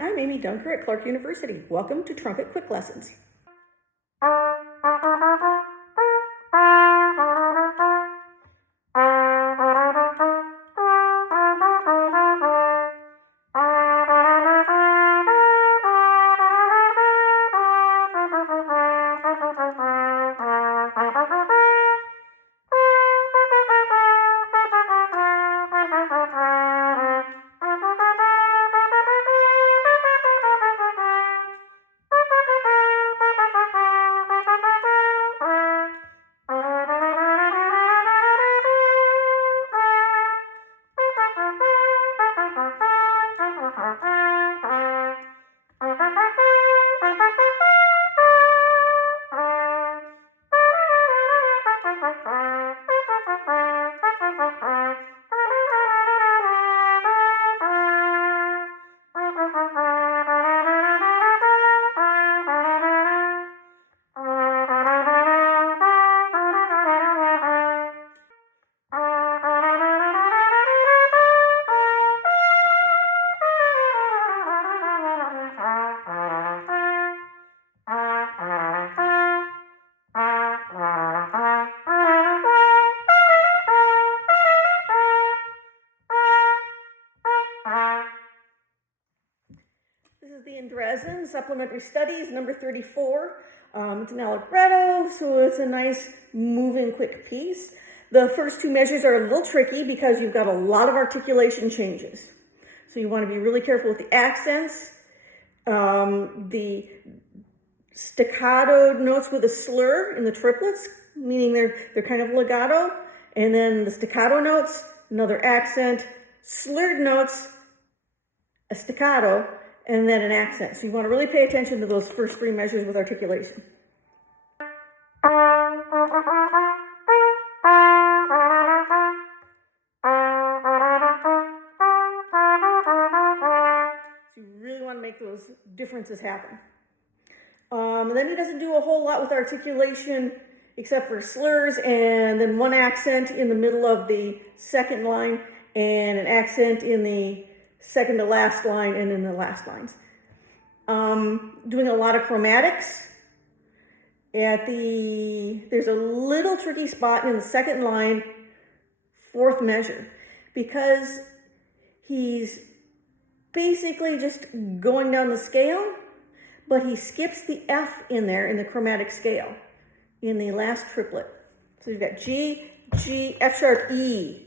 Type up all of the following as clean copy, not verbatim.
I'm Amy Dunker at Clarke University. Welcome to Trumpet Quick Lessons. This is the Endresen Supplementary Studies, number 34. It's an allegretto, so it's a nice moving quick piece. The first two measures are a little tricky because you've got a lot of articulation changes. So you want to be really careful with the accents, the staccato notes with a slur in the triplets, meaning they're kind of legato, and then the staccato notes, another accent, slurred notes, a staccato, and then an accent. So you want to really pay attention to those first three measures with articulation. So you really want to make those differences happen. And then he doesn't do a whole lot with articulation except for slurs, and then one accent in the middle of the second line, and an accent in the second to last line and in the last lines. Doing a lot of chromatics. There's a little tricky spot in the second line, fourth measure, because he's basically just going down the scale, but he skips the F in there in the chromatic scale in the last triplet. So you've got G, G, F sharp, E,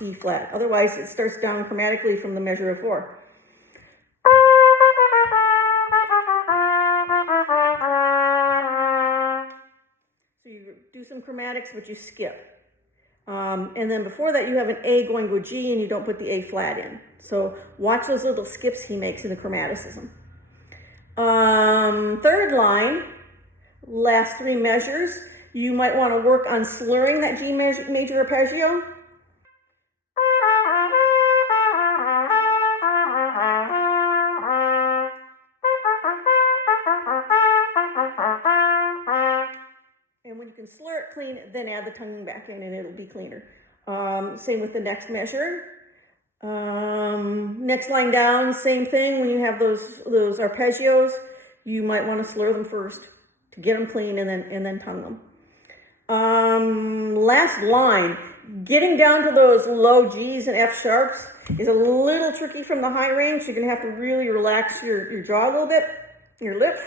E flat. Otherwise, it starts down chromatically from the measure of 4. So you do some chromatics, but you skip. And then before that, you have an A going to a G, and you don't put the A flat in. So watch those little skips he makes in the chromaticism. Third line, last three measures, you might want to work on slurring that G major arpeggio. And when you can slur it clean, then add the tonguing back in and it'll be cleaner. Same with the next measure. Next line down, same thing. When you have those arpeggios, you might want to slur them first to get them clean and then tongue them. Last line, getting down to those low G's and F sharps is a little tricky from the high range. So you're going to have to really relax your jaw a little bit, your lips.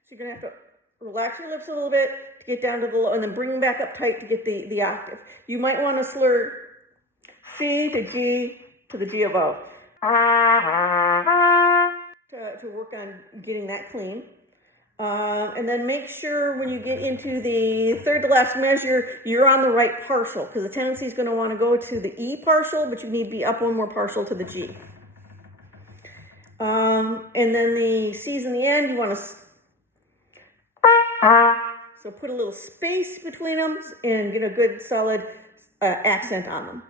So you're going to have to relax your lips a little bit to get down to the low, and then bring them back up tight to get the octave. You might want to slur C to G to the G above to work on getting that clean. And then make sure when you get into the third to last measure, you're on the right partial, because the tendency is going to want to go to the E partial, but you need to be up one more partial to the G. And then the C's in the end, you want to so put a little space between them and get a good solid accent on them.